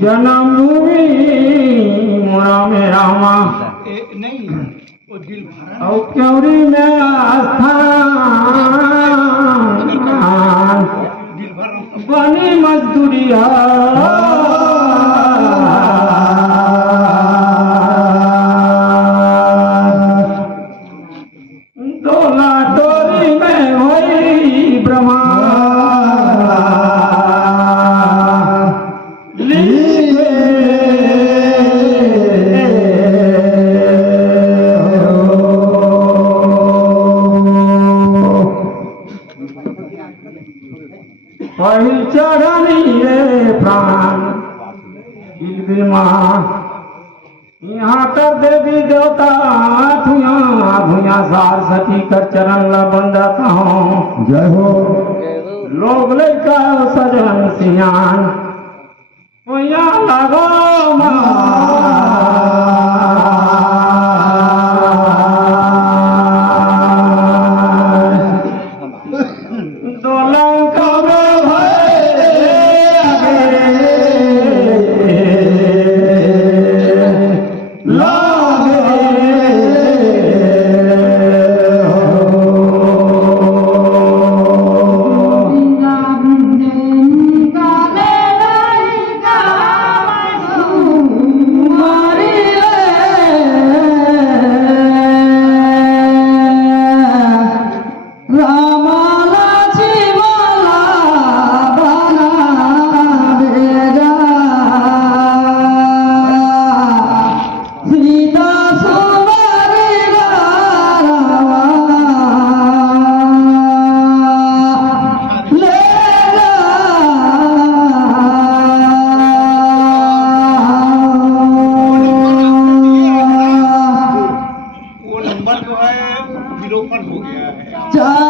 जन्म भूमि रामे रामा नहीं वो दिल भरा और क्योरी में आस्थान दिल भरा बनी मजदूरिया डोला डोरी में होई ब्रह्मा पहिल चढ़नी रे प्राण यहाँ कर देवी देवता भूया सार सती कर चरण ला बंदा कहो जय हो लोग लड़का सजन सियान लगो पूछा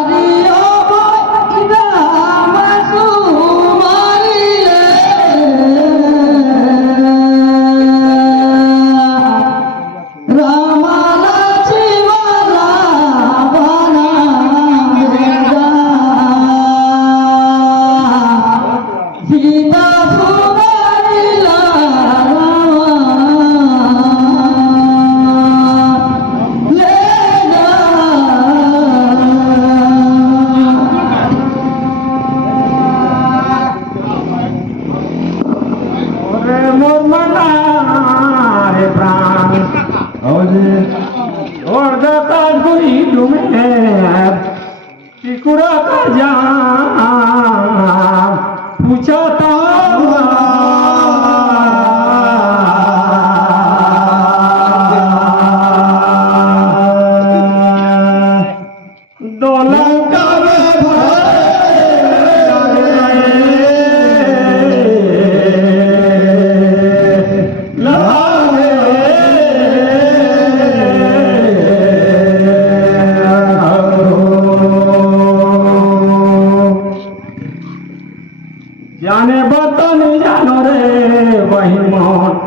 जाने बता नहीं जानो रे वही मोहन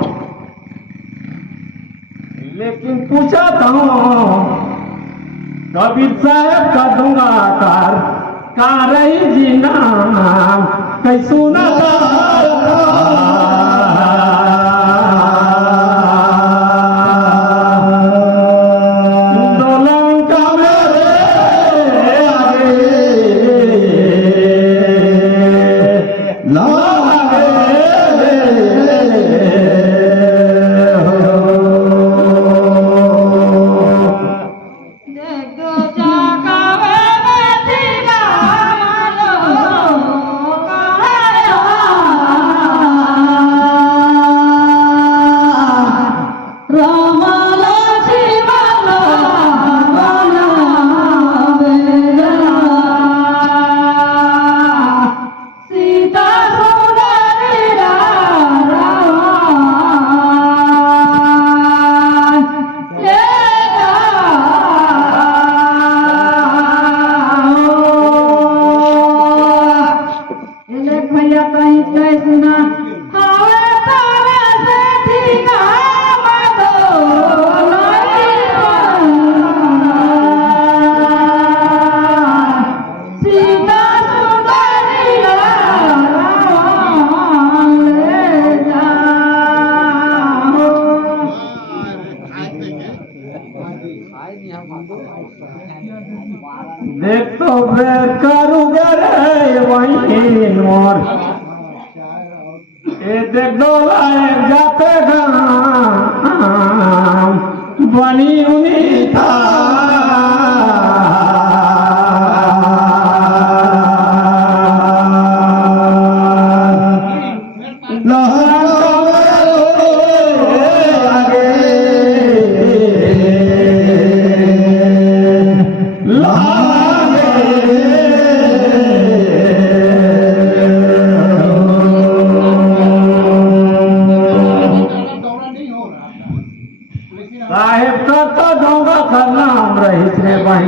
लेकिन पूछा था कबीर साहब का दूंगा कार रही जी नाम कैसू ना देख तो बेर करूँगा रे वहीं मोर ये देख दो लाए जाते गाम बनी उन्हीं था साहेब का तो डोंगा का नाम रही रे भाई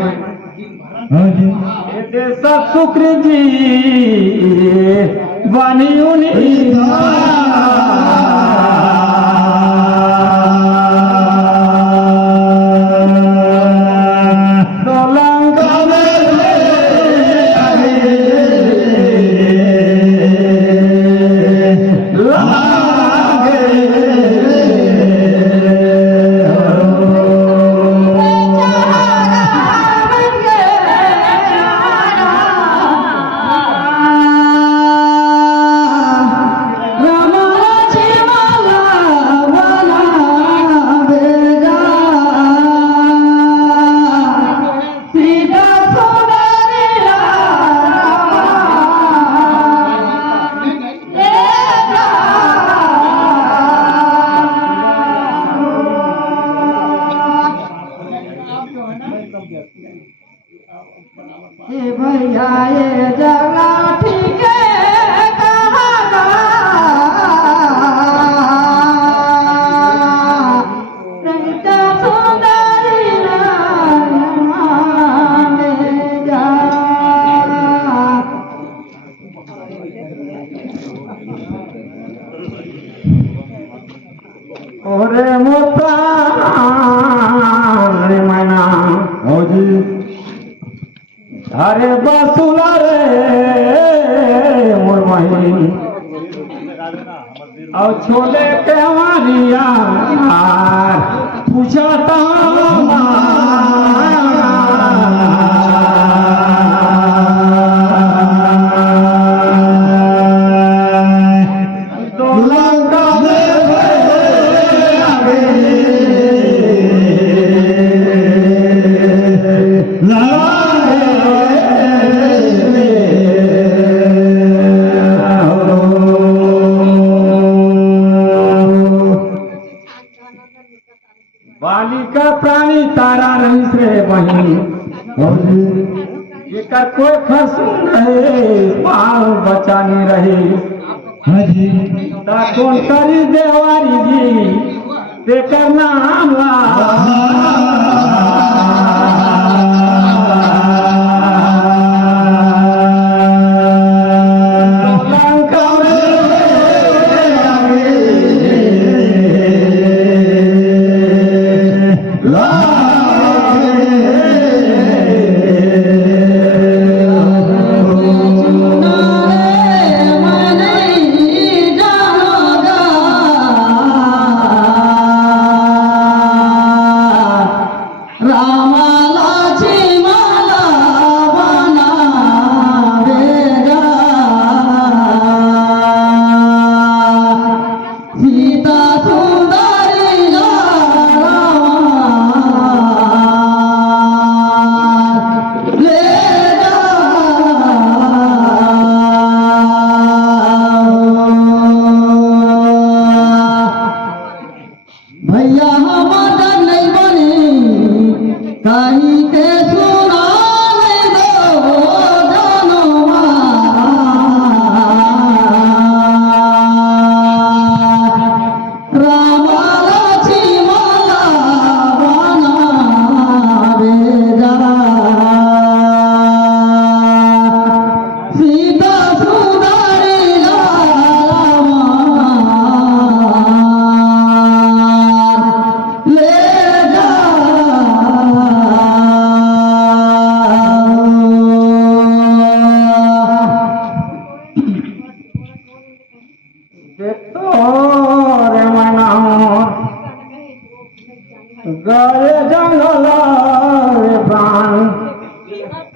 सब शुक्र जी बनी उन्हीं भैया ये जगह ठीक है कहाँ रहता सुंदरी जा ओरे मोता मैना हो जी अरे बसुला रे मुरमही और छोले के मारिया पूछता बालिका प्राणी तारा नहीं से बही एक कोई खसून रहे बाल बचानी रही कौन करी देवारी जी तेकर नाम Rama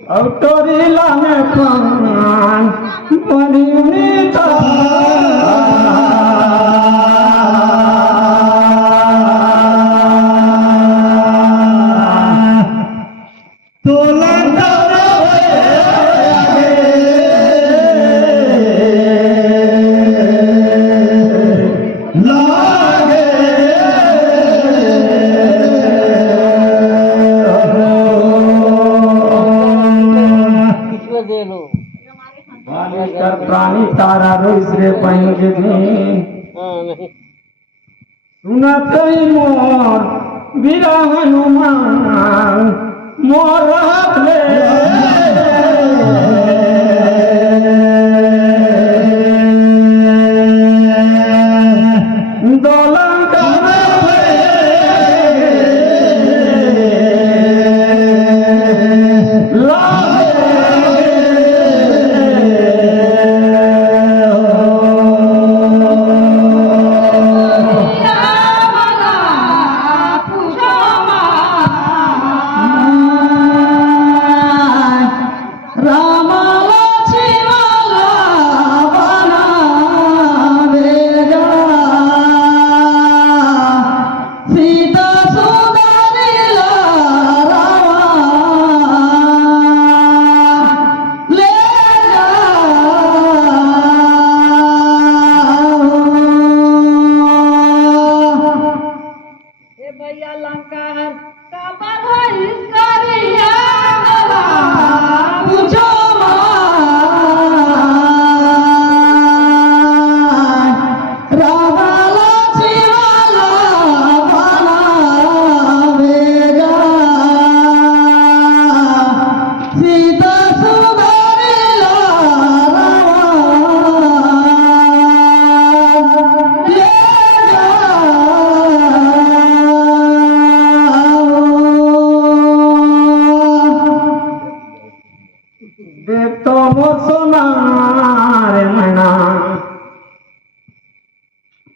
autoria me pan bonita प्राणी तारा रोइस रे पंज दिन सुनत मोर वीरा हनुमान मोर रे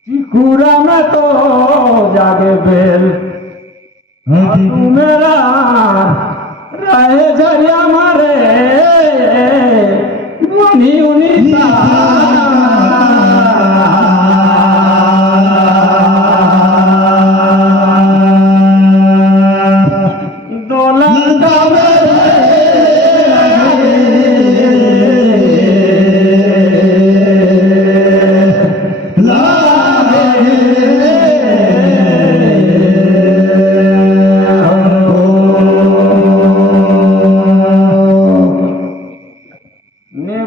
चिकुरा में तो जागे बेल तू मेरा रहे झरिया मारे उन्हीं उन्हीं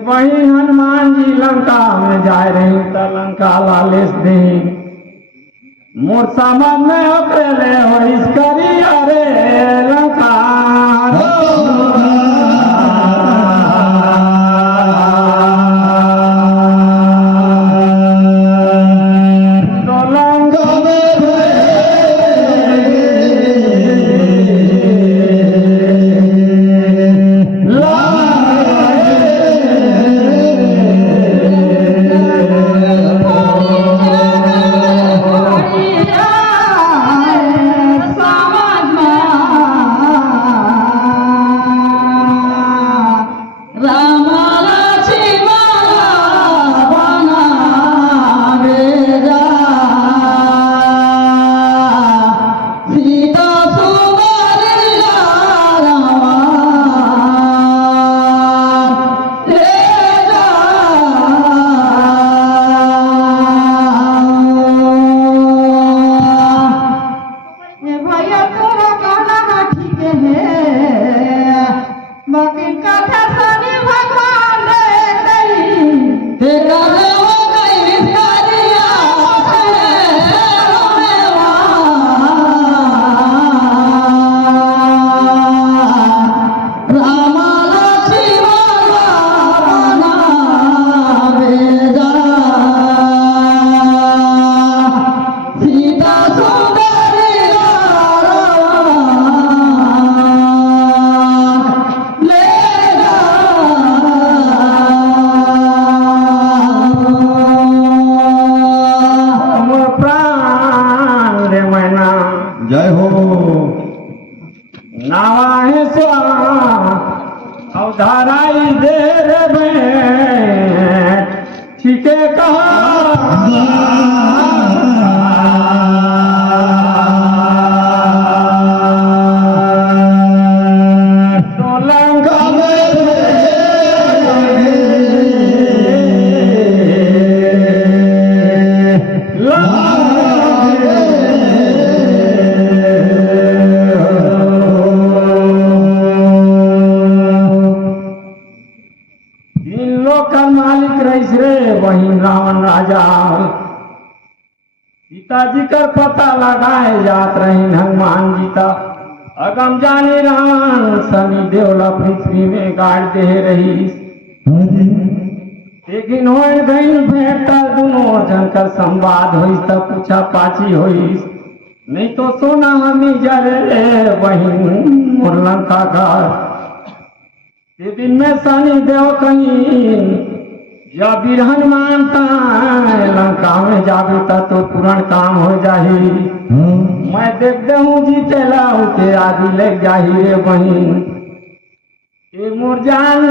वही हनुमान जी लंका में जाए रही त लंका लालिस दी मोर समझ में ओकरे हो इस करी अरे लंका धराई दे रे भेंट ठीके कहा रावण राजा सीताजी का पता लगाए जात रहे हनुमान जी का अगम जाने रावण सनी देवला पृथ्वी में गाड़ दे रही लेकिन हो गई भेंटा दोनों जनकर संवाद हुई तब पूछा पाची हुई नहीं तो सोना हमी जरे वही मुरलंका घर दिन में सनी देव कहीं या वीर हनुमान लंका में जाबे तो पूर्ण काम हो जाही मैं देखते हूँ जीतेला के आदि लग जाही रे बहिन ये मुरजान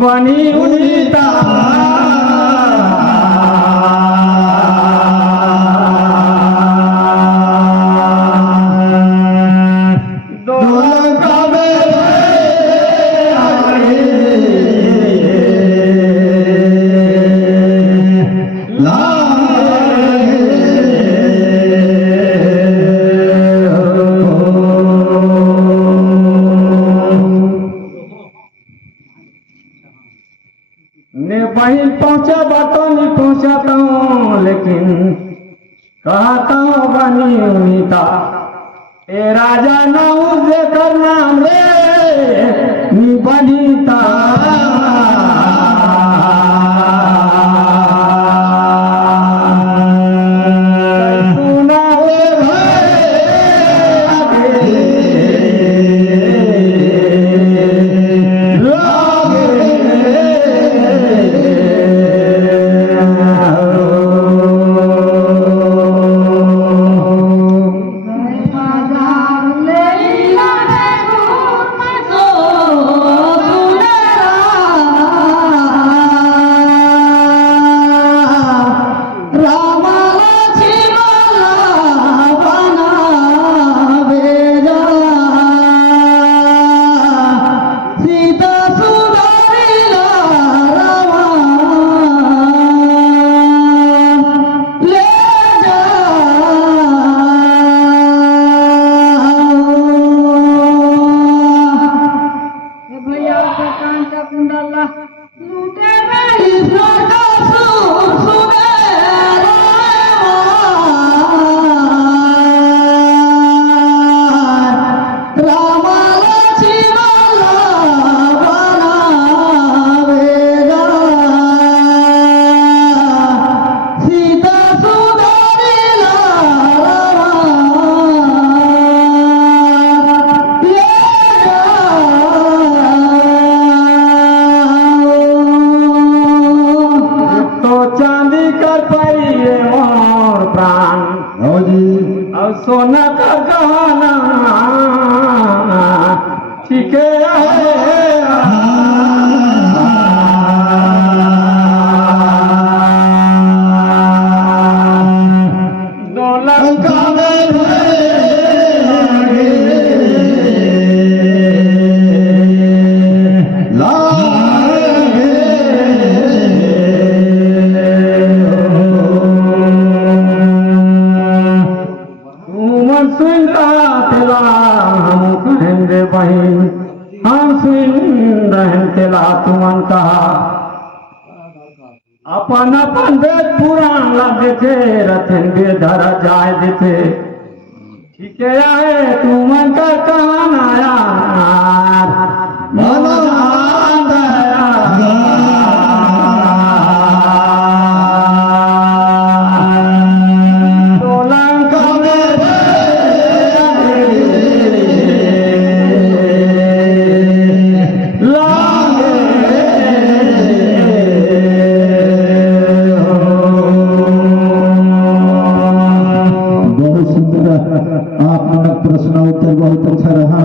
बनी उड़ीता ने वहीं पहुंचा बातों नहीं पहुंचाता हूँ लेकिन कहता हूँ बनी उनीता ए राजा ना उसे करना रे नी बनीता सोना का गहना ठीक दो लंका सुन रहा तेला हम कहेंगे बहन हम सुन रहे तेला तुमन कहा अपन अपन वेद पुराण लगे थे रथन बेधर जाय देते ठीक है तुमन का कान आया प्रश्नोत्तर बहुत अच्छा रहा।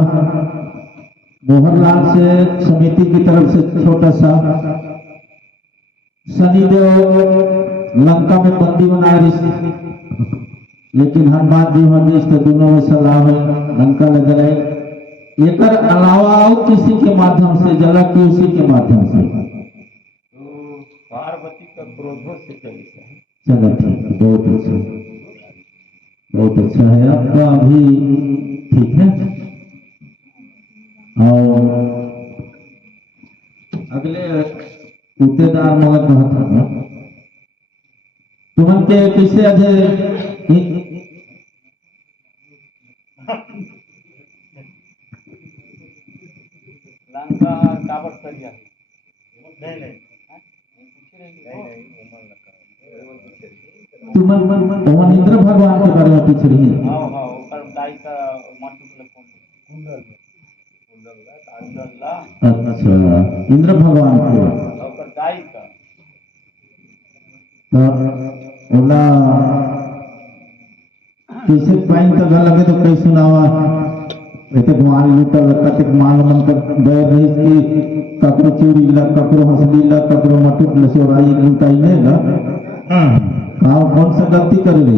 मोहनलाल से समिति की तरफ से छोटा सा शनिदेव लंका में बंदी बनाए लेकिन हनुमान जी हमेश दोनों में सलाह है लंका ले जलाए एक अलावा और किसी के माध्यम से जला कि उसी के माध्यम से पार्वती का क्रोधों से चली चलो ठीक बहुत अच्छा है आपका अभी ठीक है। और अगले उतेदार मगन महत्व तुमन के कैसे अजय लंका कावड़ करिया नहीं तुमन इंद्र भगवान के बारे में पूछ रही है। हां हां ऊपर दाई का माटू के कुंडल अच्छा इंद्र भगवान के ऊपर दाई का तो ओला कैसे पाइन तक लगे तो कैसे सुनावा ऐसे मान लूटल कतिक मान मन कर गए रही कि ककरो चोरी ला ककरो हंसली ला ककरो मटुक लसोराई लुटाई ने ला हां कौन सा गलती कर ले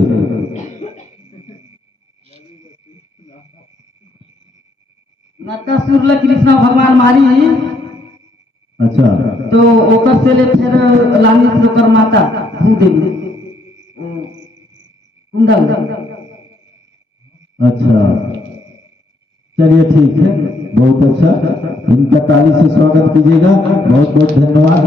नरकासुर ला कृष्ण भगवान मारी अच्छा तो ओकर से ले फिर लानी ओकर माता भूदेवी कुंडल अच्छा चलिए ठीक है बहुत अच्छा इनका ताली से स्वागत कीजिएगा बहुत बहुत धन्यवाद।